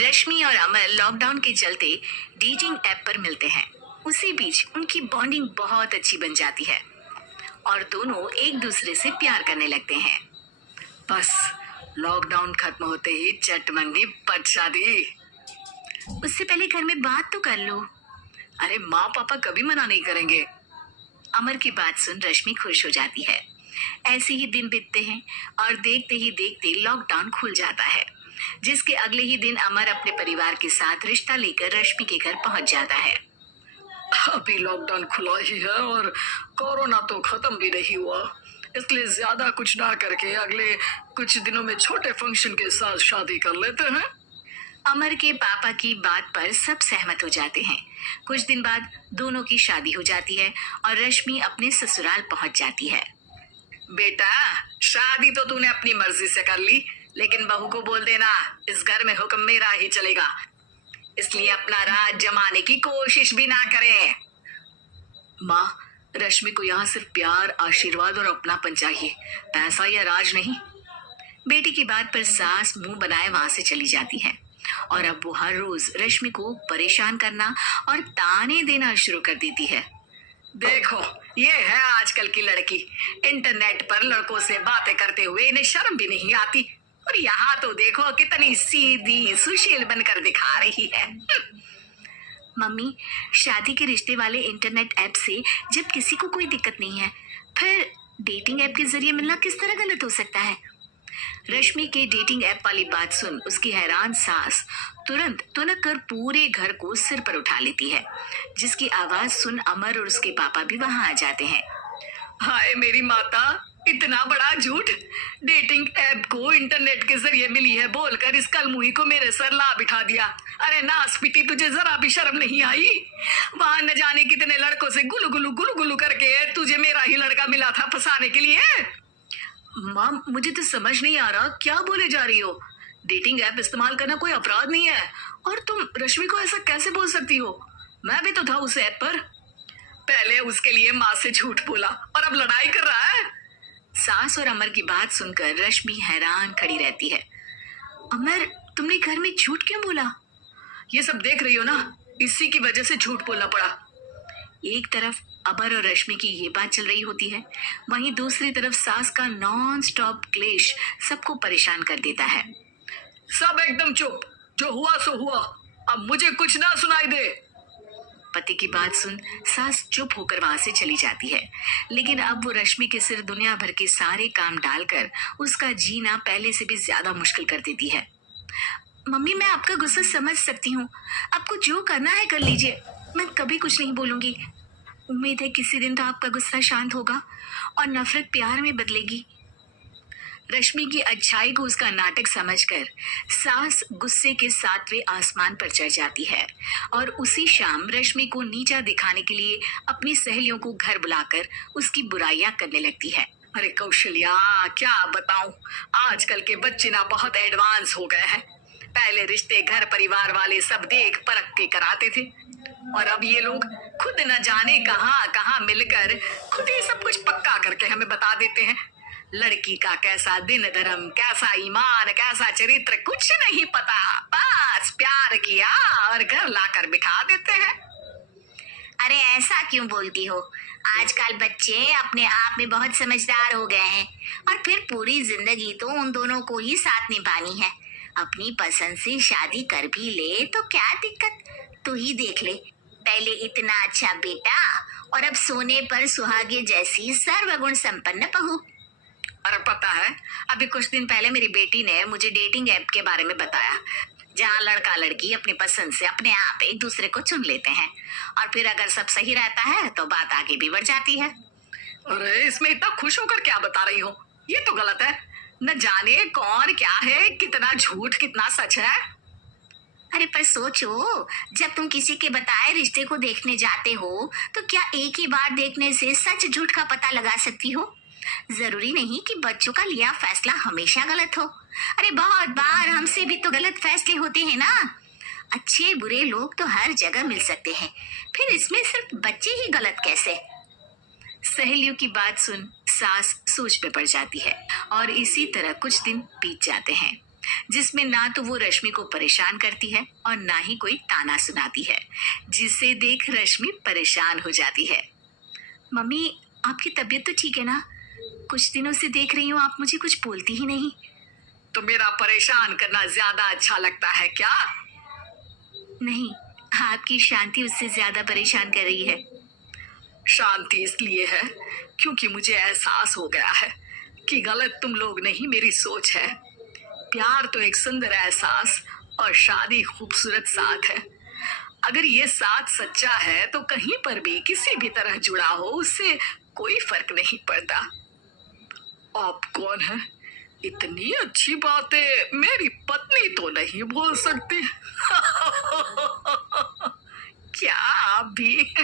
रश्मि और अमर लॉकडाउन के चलते डेटिंग ऐप पर मिलते हैं। उसी बीच उनकी बॉन्डिंग बहुत अच्छी बन जाती है और दोनों एक दूसरे से प्यार करने लगते हैं। बस लॉकडाउन खत्म होते ही चट मंडी पट शादी। उससे पहले घर में बात तो कर लो। अरे माँ पापा कभी मना नहीं करेंगे। अमर की बात सुन रश्मि खुश हो जाती है। ऐसे ही दिन बीतते हैं और देखते ही देखते लॉकडाउन खुल जाता है, जिसके अगले ही दिन अमर अपने परिवार के साथ रिश्ता लेकर रश्मि के घर पहुंच जाता है। अभी लॉकडाउन खुला ही है और कोरोना तो खत्म भी नहीं हुआ, इसलिए ज्यादा कुछ ना करके अगले कुछ दिनों में छोटे फंक्शन के साथ शादी कर लेते हैं। अमर के पापा की बात पर सब सहमत हो जाते हैं। कुछ दिन बाद दोनों की शादी हो जाती है और रश्मि अपने ससुराल पहुंच जाती है। बेटा, शादी तो तूने अपनी मर्जी से कर ली, लेकिन बहू को बोल देना इस घर में हुक्म मेरा ही चलेगा, इसलिए अपना राज जमाने की कोशिश भी ना करें। माँ, रश्मि को यहाँ सिर्फ प्यार, आशीर्वाद और अपनापन चाहिए, पैसा या राज नहीं। बेटी की बात पर सास मुंह बनाए वहां से चली जाती है और अब वो हर रोज रश्मि को परेशान करना और ताने देना शुरू कर देती है। देखो, ये है आजकल की लड़की, इंटरनेट पर लड़कों से बातें करते हुए इन्हें शर्म भी नहीं आती, और यहाँ तो देखो कितनी सीधी सुशील बनकर दिखा रही है। मम्मी, शादी के रिश्ते वाले इंटरनेट ऐप से जब किसी को कोई दिक्कत नहीं है, फिर डेटिंग ऐप के जरिए मिलना किस तरह गलत हो सकता है? रश्मि के डेटिंग ऐप वाली बात सुन उसकी हैरान सास तुरंत तुनक कर पूरे घर को सिर पर उठा लेती है, जिसकी आवाज सुन अमर और उसके पापा भी वहां आ जाते हैं। हाय मेरी माता, इतना बड़ा झूठ! डेटिंग ऐप को इंटरनेट के जरिए मिली है बोलकर इस कलमुही को मेरे सर ला बिठा दिया। अरे नासपीटी, तुझे जरा भी शर्म नहीं आई? वहां न जाने कितने लड़कों से गुलू गुलू करके तुझे मेरा ही लड़का मिला था फंसाने के लिए। माँ, मुझे तो समझ नहीं आ रहा क्या बोले जा रही हो। डेटिंग ऐप इस्तेमाल करना कोई अपराध नहीं है, और तुम रश्मि को ऐसा कैसे बोल सकती हो? मैं भी तो था उस ऐप पर। पहले उसके लिए माँ से झूठ बोला और अब लड़ाई कर रहा है। सास और अमर की बात सुनकर रश्मि हैरान खड़ी रहती है। अमर, तुमने घर में झूठ क्यों बोला? ये सब देख रही हो ना, इसी की वजह से झूठ बोलना पड़ा। एक तरफ अमर और रश्मि की ये बात चल रही होती है, वहीं दूसरी तरफ सास का नॉन स्टॉप क्लेश सबको परेशान कर देता है। सब एकदम चुप, जो हुआ सो हुआ, अब मुझे कुछ ना सुनाई दे। पति की बात सुन सास चुप होकर वहां से चली जाती है, लेकिन अब वो रश्मि के सिर दुनिया भर के सारे काम डालकर उसका जीना पहले से भी ज्यादा मुश्किल कर देती है। मम्मी, मैं आपका गुस्सा समझ सकती हूँ, आपको जो करना है कर लीजिए, मैं कभी कुछ नहीं बोलूंगी। उम्मीद है किसी दिन तो आपका गुस्सा शांत होगा और नफरत प्यार में बदलेगी। रश्मि की अच्छाई को उसका नाटक समझकर सास गुस्से के 7वें आसमान पर चढ़ जाती है और उसी शाम रश्मि को नीचा दिखाने के लिए अपनी सहेलियों को घर बुलाकर उसकी बुराइयां करने लगती है। अरे कौशल्या, क्या बताऊं, आजकल के बच्चे ना बहुत एडवांस हो गए हैं। पहले रिश्ते घर परिवार वाले सब देख परख के कराते थे, और अब ये लोग खुद न जाने कहां कहां मिलकर खुद ही सब कुछ पक्का करके हमें बता देते हैं। लड़की का कैसा दिन धर्म, कैसा ईमान, कैसा चरित्र कुछ नहीं पता, बस प्यार किया और घर लाकर बिठा देते हैं। अरे ऐसा क्यों बोलती हो? आजकल बच्चे अपने आप में बहुत समझदार हो गए हैं, और फिर पूरी जिंदगी तो उन दोनों को ही साथ निभानी है। अपनी पसंद से शादी कर भी ले तो क्या दिक्कत, तू ही देख ले, पहले इतना अच्छा बेटा और अब सोने पर सुहागे जैसी सर्वगुण संपन्न बहू। अरे पता है, अभी कुछ दिन पहले मेरी बेटी ने मुझे डेटिंग ऐप के बारे में बताया, जहाँ लड़का लड़की अपनी पसंद से अपने आप एक दूसरे को चुन लेते हैं, और फिर अगर सब सही रहता है तो बात आगे भी बढ़ जाती है। अरे इसमें इतना खुश होकर क्या बता रही हो? ये तो गलत है। न जाने कौन क्या है, कितना झूठ कितना सच है। अरे पर सोचो, जब तुम किसी के बताए रिश्ते को देखने जाते हो तो क्या एक ही बार देखने से सच झूठ का पता लगा सकती हो? जरूरी नहीं कि बच्चों का लिया फैसला हमेशा गलत हो। अरे बहुत बार हमसे भी तो गलत फैसले होते हैं ना। अच्छे बुरे लोग तो हर जगह मिल सकते हैं, फिर इसमें सिर्फ बच्चे ही गलत कैसे? सहेलियों की बात सुन सास सोच में पड़ जाती है और इसी तरह कुछ दिन बीत जाते हैं। जिसमें ना तो वो रश्मि को परेशान करती है और ना ही कोई ताना सुनाती है, जिसे देख रश्मि परेशान हो जाती है। मम्मी, आपकी तबीयत तो ठीक है ना? कुछ दिनों से देख रही हूँ आप मुझे कुछ बोलती ही नहीं। तो मेरा परेशान करना ज्यादा अच्छा लगता है क्या? नहीं, आपकी शांति उससे ज्यादा परेशान कर रही है। शांति इसलिए है क्योंकि मुझे एहसास हो गया है कि गलत तुम लोग नहीं, मेरी सोच है। प्यार तो एक सुंदर एहसास और शादी खूबसूरत साथ है। अगर ये साथ सच्चा है तो कहीं पर भी किसी भी तरह जुड़ा हो, उससे कोई फर्क नहीं पड़ता। आप कौन है? इतनी अच्छी बातें मेरी पत्नी तो नहीं बोल सकती। क्या आप भी?